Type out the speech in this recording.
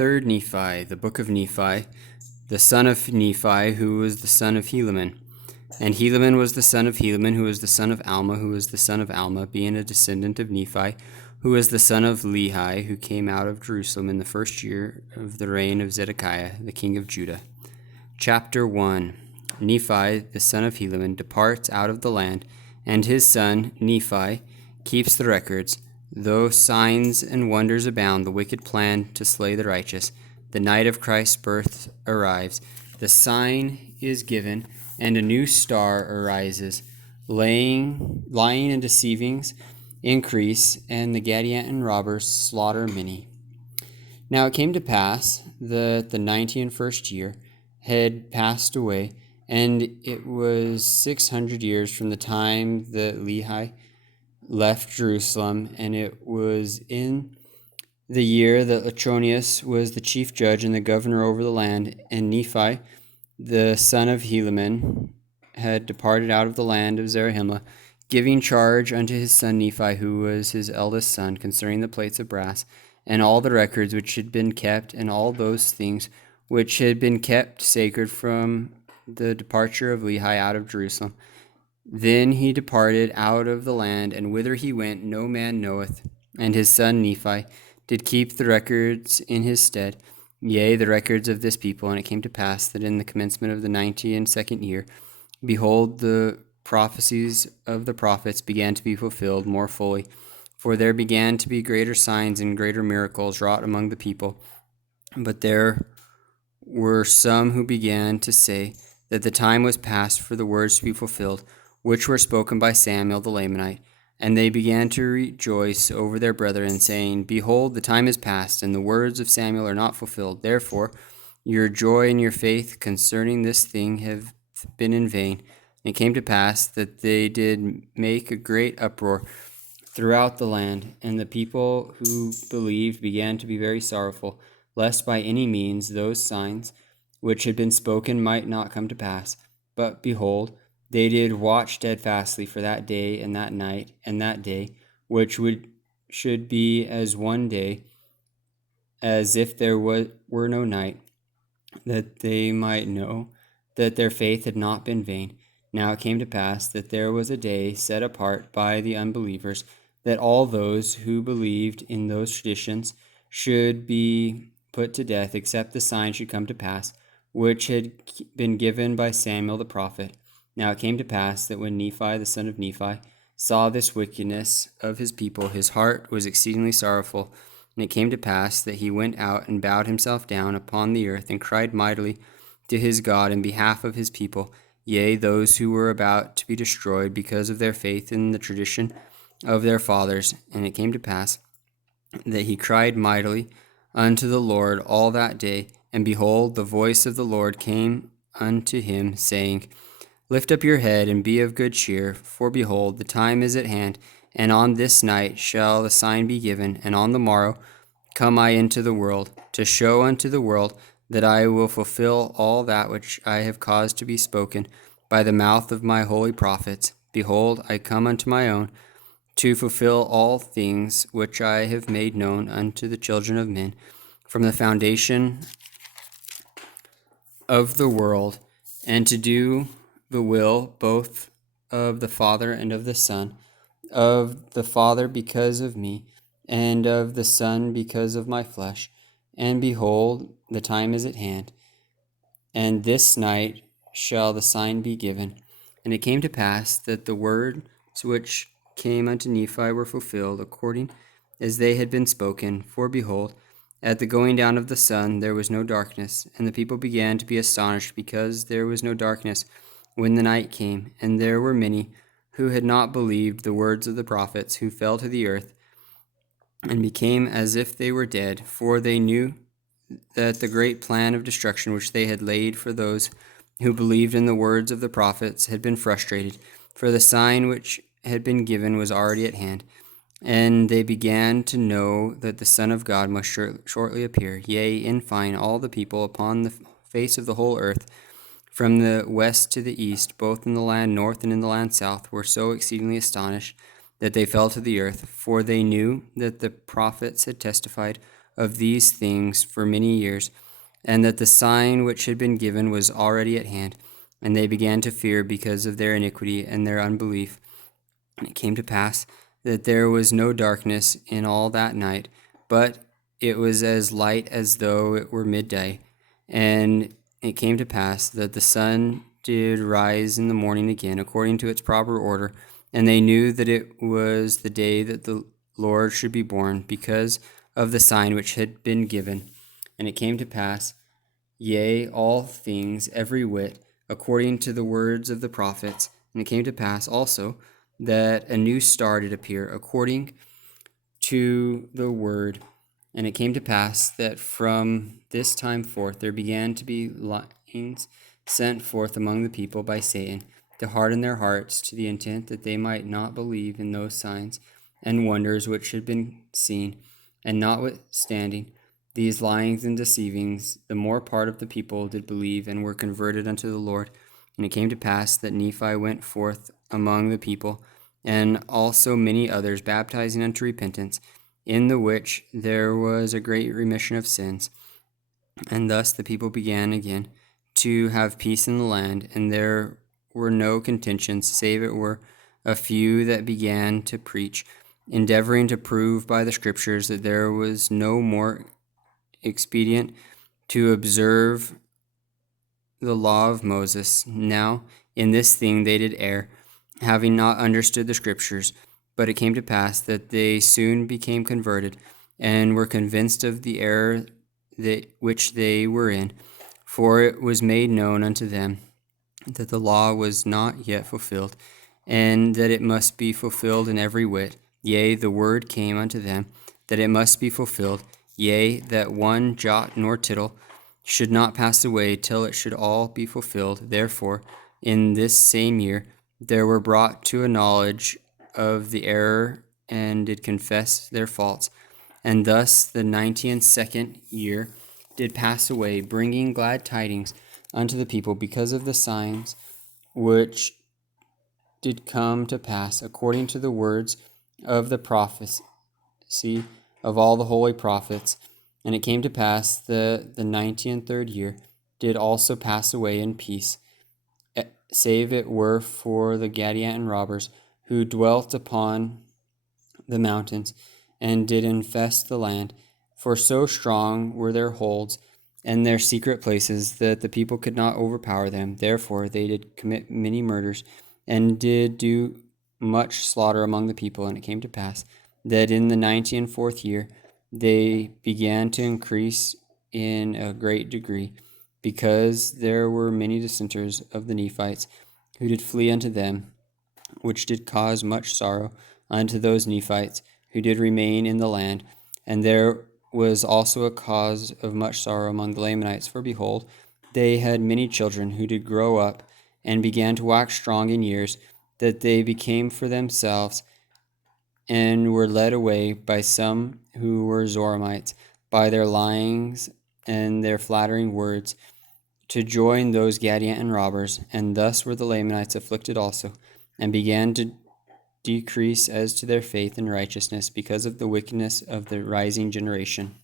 Third Nephi, the Book of Nephi, the son of Nephi, who was the son of Helaman. And Helaman was the son of Helaman, who was the son of Alma, who was the son of Alma, being a descendant of Nephi, who was the son of Lehi, who came out of Jerusalem in the first year of the reign of Zedekiah, the king of Judah. Chapter 1. Nephi, the son of Helaman, departs out of the land, and his son, Nephi, keeps the records. Though signs and wonders abound, the wicked plan to slay the righteous. The night of Christ's birth arrives. The sign is given, and a new star arises. Lying and deceivings increase, and the Gadianton robbers slaughter many. Now it came to pass that the 91st year had passed away, and it was 600 years from the time that Lehi left Jerusalem, and it was in the year that Latronius was the chief judge and the governor over the land, and Nephi, the son of Helaman, had departed out of the land of Zarahemla, giving charge unto his son Nephi, who was his eldest son, concerning the plates of brass, and all the records which had been kept, and all those things which had been kept sacred from the departure of Lehi out of Jerusalem. Then he departed out of the land, and whither he went no man knoweth. And his son Nephi did keep the records in his stead, yea, the records of this people. And it came to pass that in the commencement of the 92nd year, behold, the prophecies of the prophets began to be fulfilled more fully. For there began to be greater signs and greater miracles wrought among the people. But there were some who began to say that the time was past for the words to be fulfilled, which were spoken by Samuel the Lamanite. And they began to rejoice over their brethren, saying, Behold, the time is past, and the words of Samuel are not fulfilled. Therefore your joy and your faith concerning this thing have been in vain. And it came to pass that they did make a great uproar throughout the land, and the people who believed began to be very sorrowful, lest by any means those signs which had been spoken might not come to pass. But behold, they did watch steadfastly for that day and that night and that day, which should be as one day, as if there were no night, that they might know that their faith had not been vain. Now it came to pass that there was a day set apart by the unbelievers, that all those who believed in those traditions should be put to death, except the sign should come to pass, which had been given by Samuel the prophet. Now it came to pass that when Nephi the son of Nephi saw this wickedness of his people, his heart was exceedingly sorrowful. And it came to pass that he went out and bowed himself down upon the earth, and cried mightily to his God in behalf of his people, yea, those who were about to be destroyed because of their faith in the tradition of their fathers. And it came to pass that he cried mightily unto the Lord all that day. And behold, the voice of the Lord came unto him, saying, Lift up your head, and be of good cheer, for behold, the time is at hand, and on this night shall the sign be given, and on the morrow come I into the world, to show unto the world that I will fulfill all that which I have caused to be spoken by the mouth of my holy prophets. Behold, I come unto my own, to fulfill all things which I have made known unto the children of men, from the foundation of the world, and to do the will both of the Father and of the Son, of the Father because of me, and of the Son because of my flesh. And behold, the time is at hand, and this night shall the sign be given. And it came to pass that the words which came unto Nephi were fulfilled, according as they had been spoken. For behold, at the going down of the sun there was no darkness, and the people began to be astonished, because there was no darkness when the night came. And there were many who had not believed the words of the prophets, who fell to the earth and became as if they were dead, for they knew that the great plan of destruction which they had laid for those who believed in the words of the prophets had been frustrated, for the sign which had been given was already at hand. And they began to know that the Son of God must shortly appear. Yea, in fine, all the people upon the face of the whole earth, from the west to the east, both in the land north and in the land south, were so exceedingly astonished that they fell to the earth, for they knew that the prophets had testified of these things for many years, and that the sign which had been given was already at hand. And they began to fear because of their iniquity and their unbelief. And it came to pass that there was no darkness in all that night, but it was as light as though it were midday. And it came to pass that the sun did rise in the morning again, according to its proper order, and they knew that it was the day that the Lord should be born, because of the sign which had been given. And it came to pass, yea, all things, every whit, according to the words of the prophets. And it came to pass also that a new star did appear, according to the word. And it came to pass that from this time forth there began to be lightnings sent forth among the people by Satan, to harden their hearts, to the intent that they might not believe in those signs and wonders which had been seen. And notwithstanding these lyings and deceivings, the more part of the people did believe and were converted unto the Lord. And it came to pass that Nephi went forth among the people, and also many others, baptizing unto repentance, in the which there was a great remission of sins. And thus the people began again to have peace in the land, and there were no contentions, save it were a few that began to preach, endeavoring to prove by the scriptures that there was no more expedient to observe the law of Moses. Now in this thing they did err, having not understood the scriptures. But it came to pass that they soon became converted, and were convinced of the error which they were in. For it was made known unto them that the law was not yet fulfilled, and that it must be fulfilled in every whit. Yea, the word came unto them that it must be fulfilled, yea, that one jot nor tittle should not pass away till it should all be fulfilled. Therefore, in this same year there were brought to a knowledge of the error, and did confess their faults. And thus the 92nd year did pass away, bringing glad tidings unto the people because of the signs which did come to pass, according to the words of the prophecy of all the holy prophets. And it came to pass that the 93rd year did also pass away in peace, save it were for the Gadianton robbers, who dwelt upon the mountains, and did infest the land. For so strong were their holds and their secret places, that the people could not overpower them. Therefore they did commit many murders, and did do much slaughter among the people. And it came to pass that in the 94th year they began to increase in a great degree, because there were many dissenters of the Nephites, who did flee unto them, which did cause much sorrow unto those Nephites who did remain in the land. And there was also a cause of much sorrow among the Lamanites, for behold, they had many children who did grow up, and began to wax strong in years, that they became for themselves, and were led away by some who were Zoramites, by their lyings and their flattering words, to join those Gadianton robbers. And thus were the Lamanites afflicted also, and began to decrease as to their faith and righteousness, because of the wickedness of the rising generation.